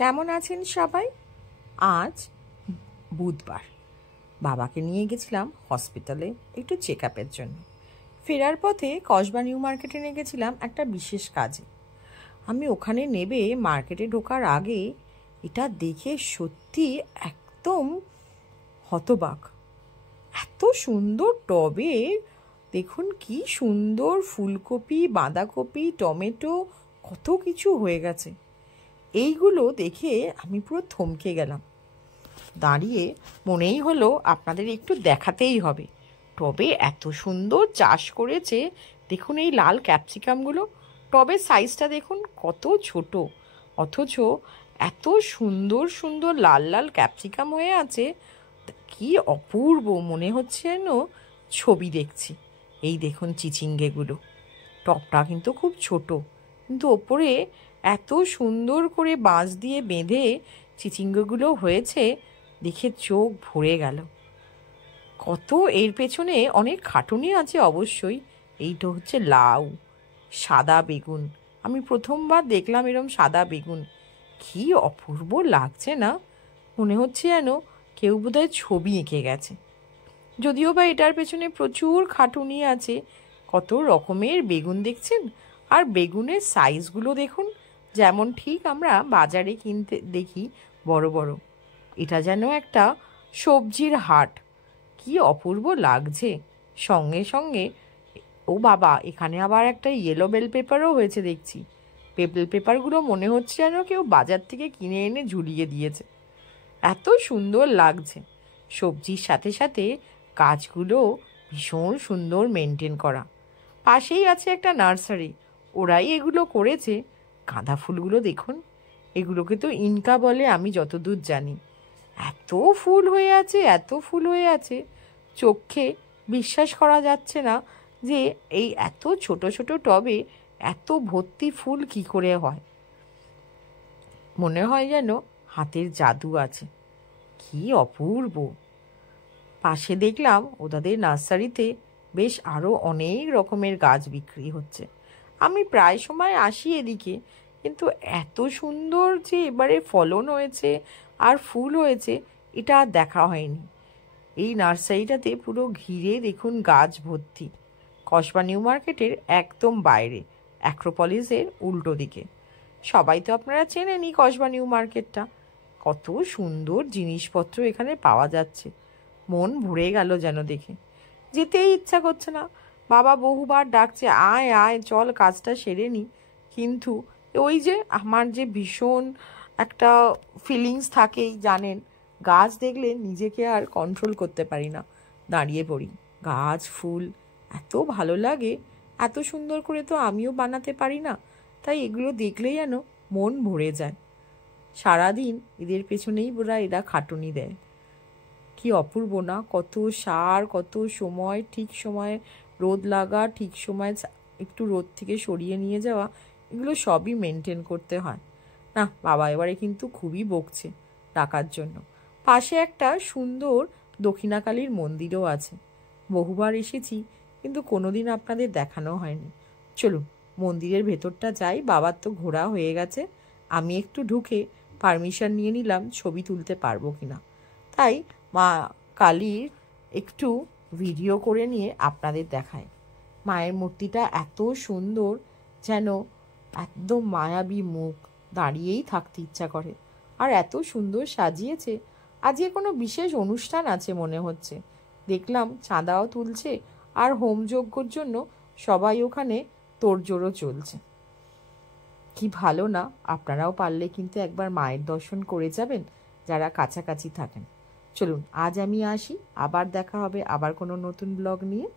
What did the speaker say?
কেমন আছেন সবাই? আজ বুধবার। বাবাকে নিয়ে গেছিলাম হসপিটালে একটু চেক আপের জন্য। ফেরার পথে কসবা নিউ মার্কেটে নিয়ে গেছিলাম একটা বিশেষ কাজে। আমি ওখানে নেবে মার্কেটে ঢোকার আগে এটা দেখে সত্যি একদম হতবাক। এত সুন্দর টবে দেখুন, কি সুন্দর ফুলকপি, বাঁধাকপি, টমেটো, কত কিছু হয়ে গেছে। এইগুলো দেখে আমি পুরো থমকে গেলাম। দাঁড়িয়ে মনেই হলো আপনাদের একটু দেখাতেই হবে। টবে এত সুন্দর চাষ করেছে। দেখুন এই লাল ক্যাপসিকামগুলো, টবের সাইজটা দেখুন কত ছোট, অথচ এত সুন্দর সুন্দর লাল লাল ক্যাপসিকাম হয়ে আছে। কি অপূর্ব, মনে হচ্ছে যেন ছবি দেখছি। এই দেখুন চিচিঙ্গেগুলো, টবটা কিন্তু খুব ছোট, কিন্তু ওপরে এত সুন্দর করে বাঁশ দিয়ে বেঁধে চিচিঙ্গাগুলো হয়েছে, দেখে চোখ ভরে গেল। কত এর পেছনে অনেক খাটুনি আছে অবশ্যই। এইটা হচ্ছে লাউ, সাদা বেগুন। আমি প্রথমবার দেখলাম এরম সাদা বেগুন। কি অপূর্ব লাগছে না? মনে হচ্ছে যেন কেউ বোধহয় ছবি এঁকে গেছে। যদিও বা এটার পেছনে প্রচুর খাটুনি আছে। কত রকমের বেগুন দেখছেন, আর বেগুনের সাইজগুলো দেখুন, যেমন ঠিক আমরা বাজারে কিনতে দেখি বড় বড়। এটা যেন একটা সবজির হাট। কি অপূর্ব লাগছে। সঙ্গে সঙ্গে ও বাবা, এখানে আবার একটা ইয়েলো বেল পেপারও হয়েছে দেখছি। বেল পেপারগুলো মনে হচ্ছে যেন কেউ বাজার থেকে কিনে এনে ঝুলিয়ে দিয়েছে। এত সুন্দর লাগছে। সবজির সাথে সাথে গাছগুলো ভীষণ সুন্দর মেনটেন করা। পাশেই আছে একটা নার্সারি, ওরাই এগুলো করেছে। গাঁদা ফুলগুলো দেখুন, এগুলোকে তো ইনকা বলে আমি যতদূর জানি। এত ফুল হয়ে আছে, এত ফুল হয়ে আছে, চোখে বিশ্বাস করা যাচ্ছে না যে এই এত ছোট ছোট টবে এত ভর্তি ফুল কি করে হয়। মনে হয় যেন হাতের জাদু আছে। কি অপূর্ব। পাশে দেখলাম ওদের নার্সারিতে বেশ আরও অনেক রকমের গাছ বিক্রি হচ্ছে। আমি প্রায় সময় আসি এদিকে, কিন্তু এত সুন্দর যে এবারে ফলন হয়েছে আর ফুল হয়েছে এটা আর দেখা হয়নি। এই নার্সারিটাতে পুরো ঘিরে দেখুন গাছ ভর্তি। কসবা নিউ মার্কেটের একদম বাইরে, অ্যাক্রোপলিসের উল্টো দিকে। সবাই তো আপনারা চেনেনই কসবা নিউ মার্কেটটা। কত সুন্দর জিনিসপত্র এখানে পাওয়া যাচ্ছে, মন ভরে গেল যেন দেখে। যেতেই ইচ্ছা করছে না। বাবা বহুবার ডাকছে, আয় আয় চল কাজটা সেরে নি, কিন্তু ওই যে আমার যে ভীষণ একটা ফিলিংস থাকেই জানেন, গাছ দেখলে নিজেকে আর কন্ট্রোল করতে পারি না, দাঁড়িয়ে পড়ি। গাছ ফুল এত ভালো লাগে, এত সুন্দর করে তো আমিও বানাতে পারি না, তাই এগুলো দেখলেই যেন মন ভরে যায়। সারাদিন এদের পেছনেই এরা খাটুনি দেয়। কি অপূর্ব না? কত সার, কত সময়, ঠিক সময় রোদ লাগা, ঠিক সময় একটু রোদ থেকে সরিয়ে নিয়ে যাওয়া, এগুলো সবই মেনটেন করতে হয়। না, বাবা এবারে কিন্তু খুবই বকছে ডাকার জন্য। পাশে একটা সুন্দর দক্ষিণাকালীর মন্দিরও আছে। বহুবার এসেছি, কিন্তু কোনোদিন আপনাদের দেখানো হয়নি। চলুন মন্দিরের ভেতরটা যাই, বাবার তো ঘোরা হয়ে গেছে। আমি একটু ঢুকে পারমিশন নিয়ে নিলাম ছবি তুলতে পারবো কিনা। তাই মা কালীর একটু ভিডিও করে নিয়ে আপনাদের দেখায়। মায়ের মূর্তিটা এত সুন্দর, যেন একদম মায়াবী মুখ, দাঁড়িয়েই থাকতে ইচ্ছা করে। আর এত সুন্দর সাজিয়েছে। আজকে কোনো বিশেষ অনুষ্ঠান আছে মনে হচ্ছে। দেখলাম চাঁদাও তুলছে, আর হোমযজ্ঞর জন্য সবাই ওখানে তোড়জোড়ও চলছে। কি ভালো না? আপনারাও পারলে কিন্তু একবার মায়ের দর্শন করে যাবেন যারা কাছাকাছি থাকেন। চলুন আজ আমি আসি, আবার দেখা হবে আবার কোনো নতুন ব্লগ নিয়ে।